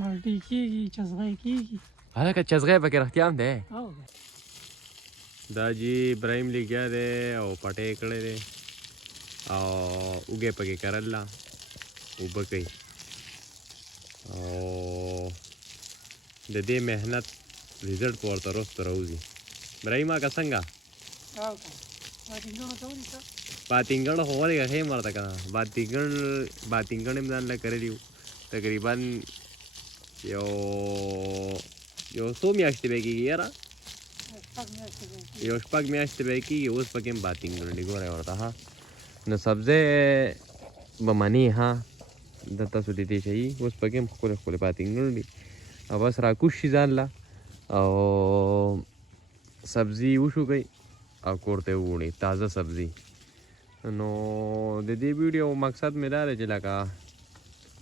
مالټې کېږي، چزغی کېږي. هلکه چزغی پکې رښتیا هم دی. او دا جی ابراهیم لګیا دی او پټی یې کړی دی او اوږې پکې کرله، اوبه کوي او د دې محنت ریزلټ به ورته وروسته راوځي. ابراهیم اکا څنګه؟ باتینګڼ خو ولې ښه یم ورته که نه، باتینګڼ یې ځان له کړلي وو. تقریبا یو څو میاشتې به یې کېږي یاره، یو شپږ میاشتې به یې کېږي. اوس پکې هم باتینګڼ دي ګورئ ورته. ها نو سبزی به منې ها د تاسو لیدی شي، اوس پکې هم ښکلې ښکلې باتینګڼ دي او بس راکوز شي ځان له او سبزي وشوکئ او کور ته یې ووړئ، تازه سبزي. نو د دې ویډیو مقصد مې دا دی چې لکه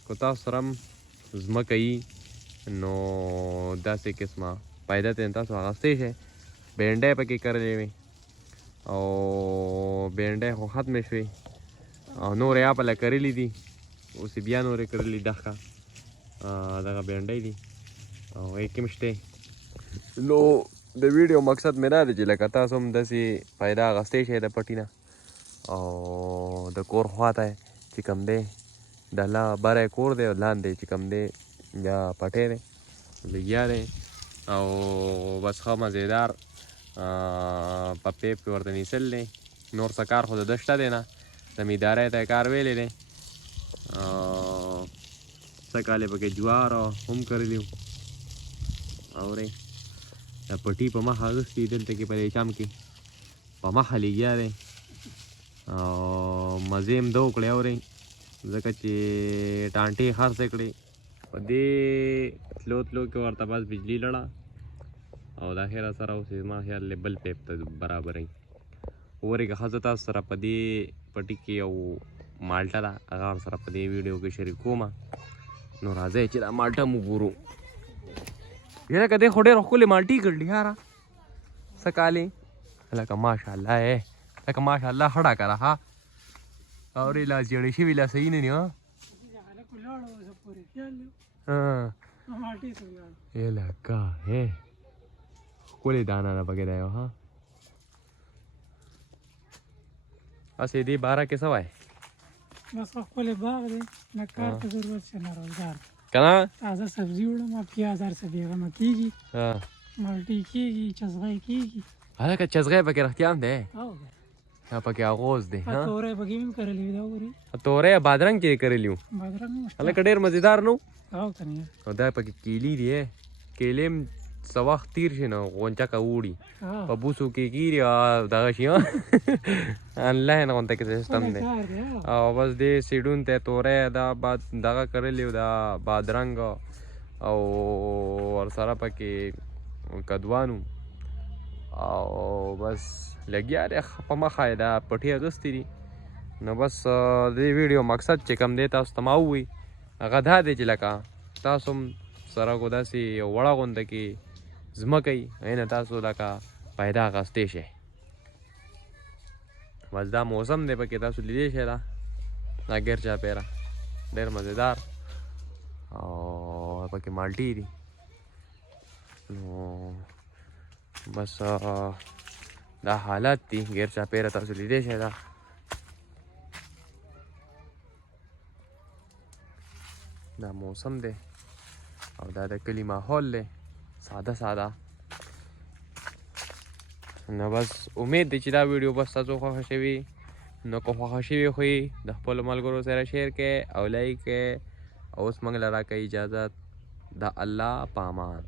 که تاسو سره هم ځمکه وي نو داسې قسمه فایده ترې تاسو اخیستی شئ. بینډۍ پکې کرلې وې او بینډۍ خو ختمې شوې او نورې اپله کرلي دي، اوس یې بیا نورې کرلي ډخه دغه بینډۍ دي او یې کې هم شته. نو د ویډیو مقصد مې دا دی چې لکه تاسو هم داسې فایده اخیستی شئ د پټي نه او د کور خواته چې کوم دی د بری کور دی او لاندې چې کوم دی یا پټی دی لګیا دی او بس ښه مزېدار په پیپ کې ورته نیسل دی. نور څه کار خو د ده شته دی نه، زمیندارۍ ته یې کار ویلی دی. څه کال یې پکې جوار هم کرلي وو. اورئ د پټي په مخه اخیستي دلته کې په دې چم کې په مخه لګیا دی او مزې هم ده وکړې. اورئ ځکه چې ټانټې یې خرڅې کړې په دې تلو تلو کې ورته بس بجلي لړه او د اخره سره اوس زما خیال دی بل پیپ ته برابروي. وګورئ که ښځه تاسو سره په دې پټي کې یو مالټه ده هغه ورسره په دې ویډیو کې شریکومه. نو راځئ چې دا مالټه مو ګورو. یاره که دې خو ډېره ښکلې مالټې کړلي یاره، څه کالې لکه ماشاءالله یې لکه ماشاءالله ښه ډاکه ده. ها اورې لا زیړې شوي لا صحیح نه دي. یې لکه ښکلې دانه ده پکې ده یو. ها بس دې باره کې څه وایې؟ بس ښکلی باغ دی، نه کار ته ضرورت شته نه روزګار که نه تازه سبزي وړم، پیاز هر څه بېغمه کېږي، مالټې کېږي، چزغی کېږي. هلکه چزغی پکې رښتیا هم دی، او پکې اغوز دی. تورۍ پکې هم کرلې وي، دا وګورئ تورۍ بادرنګ چې یې کرلي وو بادرنګ هم شته. هلکه ډېر مزېدار نه وو. او که نه او دا پکې کیلي دي، کیلې هم څه وخت تېر شي نو غونچکه ووړي په بوسو کې ګیري او دغه شي آنلاین غونته کې سیسټم دی. او بس دې سیډون ته تورۍ دا دغه کرلي وو دا بادرنګ او ورسره پکې کدوان او بس لګیا دی په مخه یې دا پټي اخیستي دي. نو بس دې ویډیو مقصد چې کوم دی تاسو ته ما ووایي هغه دا دی چې لکه تاسو هم سره کو داسې یو وړه غونده کې ځمکه وي هغې نه تاسو لکه فایده اخیستی شئ. بس دا موسم دی پکې تاسو لیدی شئ دا ګیر چاپېره ډېر مزېدار او پکې مالټې دي. نو بس دا حالات دي غیر چاپېره تاسو لیدی شئ دا. دا موسم دی او دا د کلي ماحول دی ساده ساده. نو بس امید دی چې دا ویډیو بس تاسو خوښه شوي. نو که خوښه شوي خو یې د خپلو ملګرو سره شیر کړئ او لایک کړئ او اوس موږ له راکړئ اجازت. د الله په امان.